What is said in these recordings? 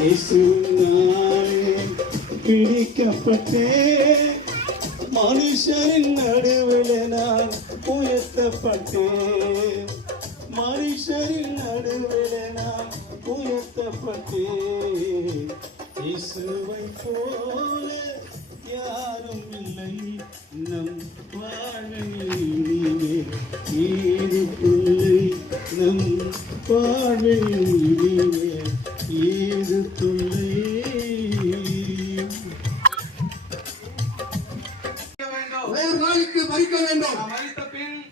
இயேசுவினாலே பிடிக்கப்பட்டேன், மனுஷரின் நடுவில் நான் உயர்த்தப்பட்டேன், மனுஷரின் நடுவில் நான் உயர்த்தப்பட்டேன். இயேசுவை போல யாரும் இல்லை நம் வாழ்விலே, ஈடு பிள்ளை நம் வாழ்விலே, ஈடு பிள்ளை. ஒரு நாளைக்கு மரிக்க வேண்டும்,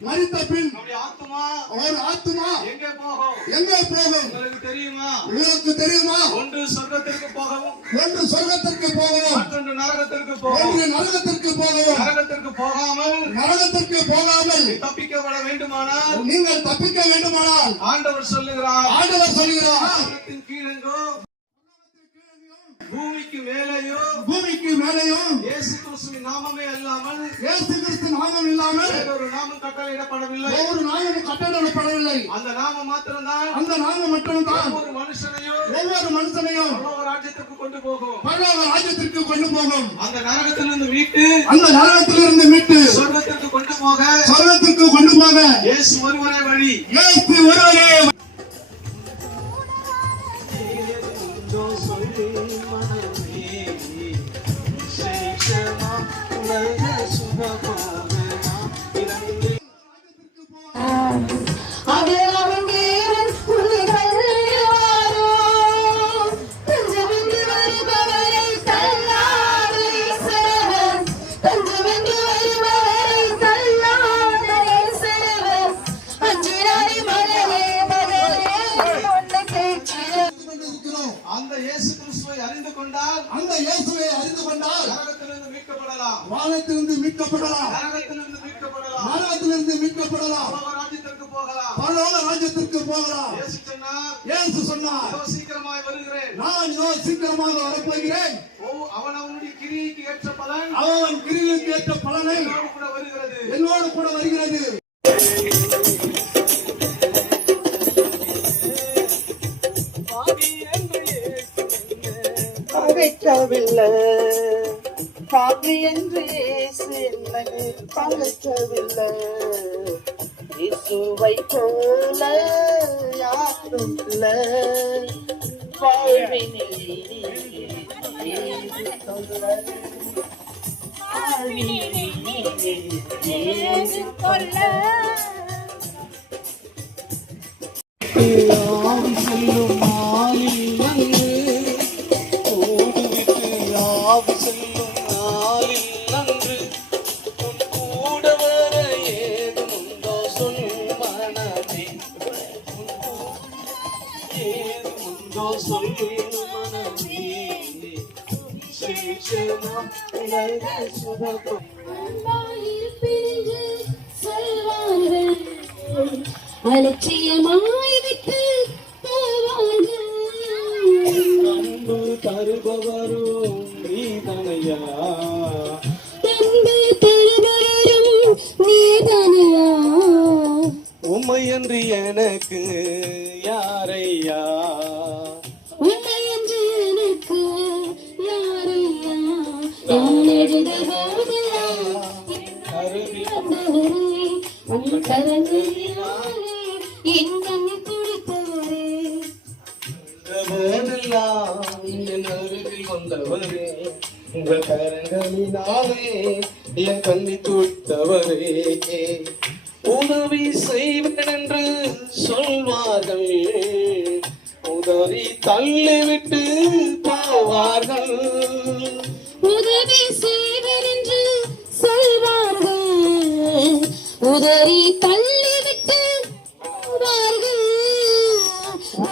மரித்த பின் ஒரு ஆத்துமா எங்கே போகும்? உங்களுக்கு தெரியுமா? ஒன்று சொர்க்கத்திற்கு போகவும், மற்றொன்று நரகத்திற்கு போகவும், நரகத்திற்கு போகாமல் தப்பிக்கப்பட வேண்டுமானால், நீங்கள் தப்பிக்க வேண்டுமானால் ஆண்டவர் சொல்லுகிறார், கீழெங்கோ பூமிக்கு மேலேயும் இயேசு கிறிஸ்துவின் நாமமே அல்லாமல், ஒரு நாமம் கட்டளையிடப்படவில்லை. அந்த நாமம் மாத்திரம்தான் ஒவ்வொரு மனுஷனையும் ராஜ்யத்திற்கு கொண்டு போகும். அந்த நரகத்திலிருந்து மீட்டு சொர்க்கத்திற்கு கொண்டு போக இயேசு ஒருவரே வழி. அந்த இயேசு கிறிஸ்துவை அறிந்து கொண்டால் நரகத்திலிருந்து மீட்கப்படலாம், நரகத்திலிருந்து மீட்கப்படலாம், பரலோக ராஜ்யத்திற்கு போகலாம். இயேசு சொன்னார், சீக்கிரமாய் வருகிறேன், நான் சீக்கிரமாக வரப்போகிறேன். அவன் அவனுடைய கிரியைக்கு ஏற்ற பலன், அவன் கிரியைக்கு ஏற்ற பலனை என்னோடு கூட வருகிறது. பாவி என்று இயேசு என்னை பகைக்கவில்லை. இயேசுவை போல யாரும் இல்லை வாழ்வினில். அலட்சியமாய் விட்டு அன்பு தருபவரும் நீதனையா, அன்பு தருபவரும் நீதனையா, உம்மையன்றி எனக்கு யாரையா, உம்மையன்றி எனக்கு யாரையா, நான் எழுத உன் கரங்களினாலே என் கண்ணை துடித்தவரே, போதெல்லாம் என் அருகில் வந்தவரே, உங்கள் கரங்களினாலே என் கண்ணை துடித்தவரே, உதவி செய்வேன் என்று சொல்வார்கள், உதவி தள்ளிவிட்டு போவார்கள், உதவி செய்வர் என்று சொல்வார்கள், உதவி தள்ளிவிட்டு போவார்கள்,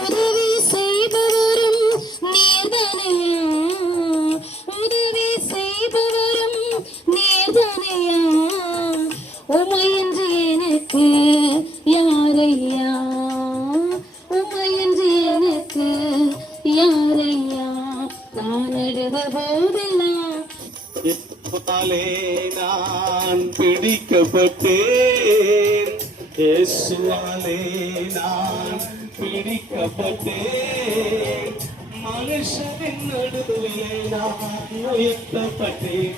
உதவி செய்பவரும் நீர்தானையா, உதவி செய்பவரும் நீர்தானையா, உமையன்று எனக்கு யாரையா, உமையன்று எனக்கு யாரையா, நான் அழுத போதெல்லாம் நான் பிடிக்கப்பட்டேன், இயேசுவாலே நான் பிடிக்கப்பட்டேன், மனுஷனின் நடுவிலே நான் உயர்த்தப்பட்டேன்.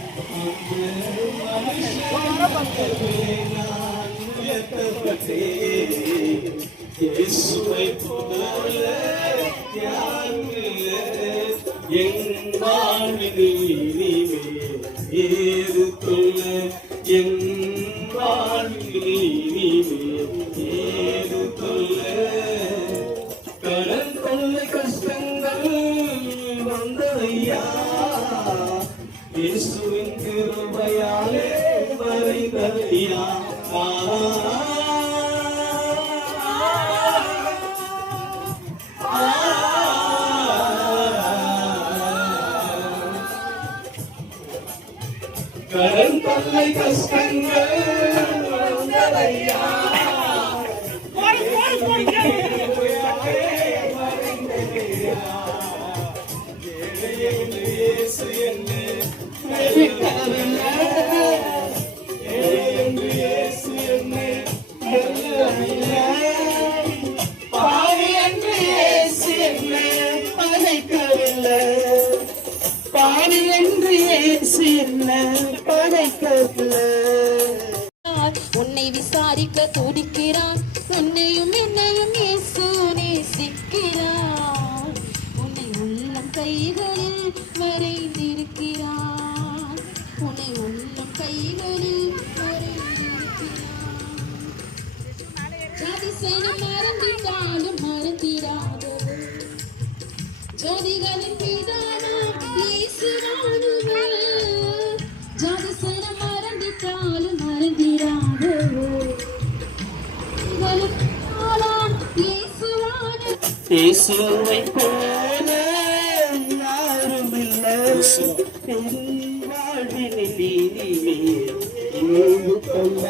அந்த மனுஷனின் நடுவிலே நான் உயர்த்தப்பட்டேன். இயேசுவை போல யாரும் இல்லை. என் வாழ்வில் இனிமேல் ஏது தொல்ல. என் வாழ்வில் இனிமேல் ஏது தொல்ல. கடன் கொள்ளை கஷ்டங்கள் வந்தையா, இயேசுவின் கிருபையாலே வரைந்ததையா. கடன் கொள்ளை கஷ்டங்கள் வந்ததையா, இயேசு என்னை வெறுக்கவில்லை. இயேசு என்னை வெறுக்கவில்லை. பாவி என்று இயேசு என்னை பகைக்கவில்லை. பாவி என்று இயேசு என்னை பகைக்கவில்லை. உன்னை விசாரிக்க துடிக்கிறான், உன்னையும் என்னையும் இயேசு நேசிக்கிறான். உன்னை உள்ளம் கைகளில் வரைந்திருக்கிறான். உன்னை உள்ளம் கைகளில் வரைந்திருக்கிறான். ஜாதி சேனம் மறந்திட்டாலும் மறந்திடாதது. ஜோதிகளின் மீதானாம் இயேசுவானவர். ஜாதி சேனம் மறந்திட்டாலும் மறந்திடாதது. இயேசுவை போல யாரும் இல்லை. என் வாழ்வில் இனிமேல் ஏது தொல்ல.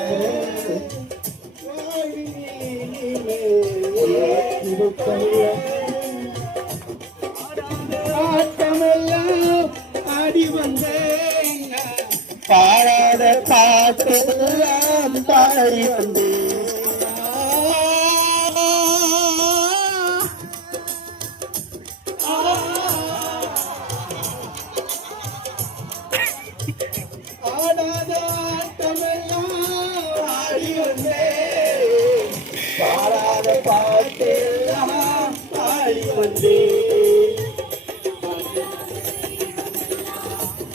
ஆட்டமெல்லாம் ஆடி வந்தேன், பாடாத பாட்டெல்லாம் பாடி வந்தேன். ஆடாத ஆட்டமெல்லாம் ஆடி வந்தேன், பாடாத பாட்டெல்லாம் பாடி வந்தேன்.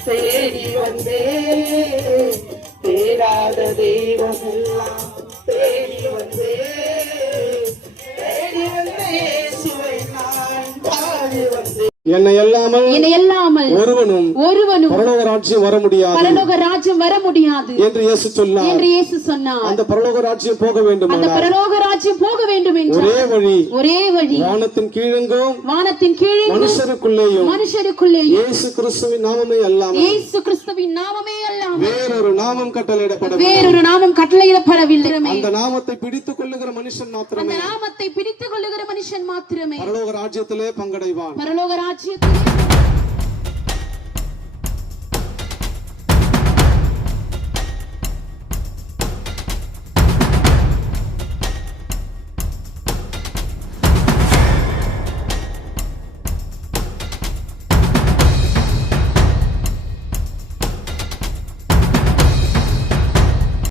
தேடி வந்தேன், தேடாத தெய்வமெல்லாம் தேடி வந்தேன். தேடி வந்த இயேசுவை நான் பாடி வந்தேன். என்னை அல்லாமல் ஒருவனும் பரலோக ராஜ்யம் வர முடியாது என்று இயேசு சொன்னார். அந்த பரலோக ராஜ்யம் போக வேண்டும் என்று ஒரே வழி வானத்தின் கீழெங்கும் மனுஷருக்குள்ளேயும் இயேசு கிறிஸ்துவின் நாமமே அல்லாமல் வேறொரு நாமம் கட்டளையிடப்படவில்லை. அந்த நாமத்தை பிடித்துக் கொள்ளுகிற மனுஷன் மாத்திரமே பரலோக ராஜ்யத்திலே பங்கடைவான்.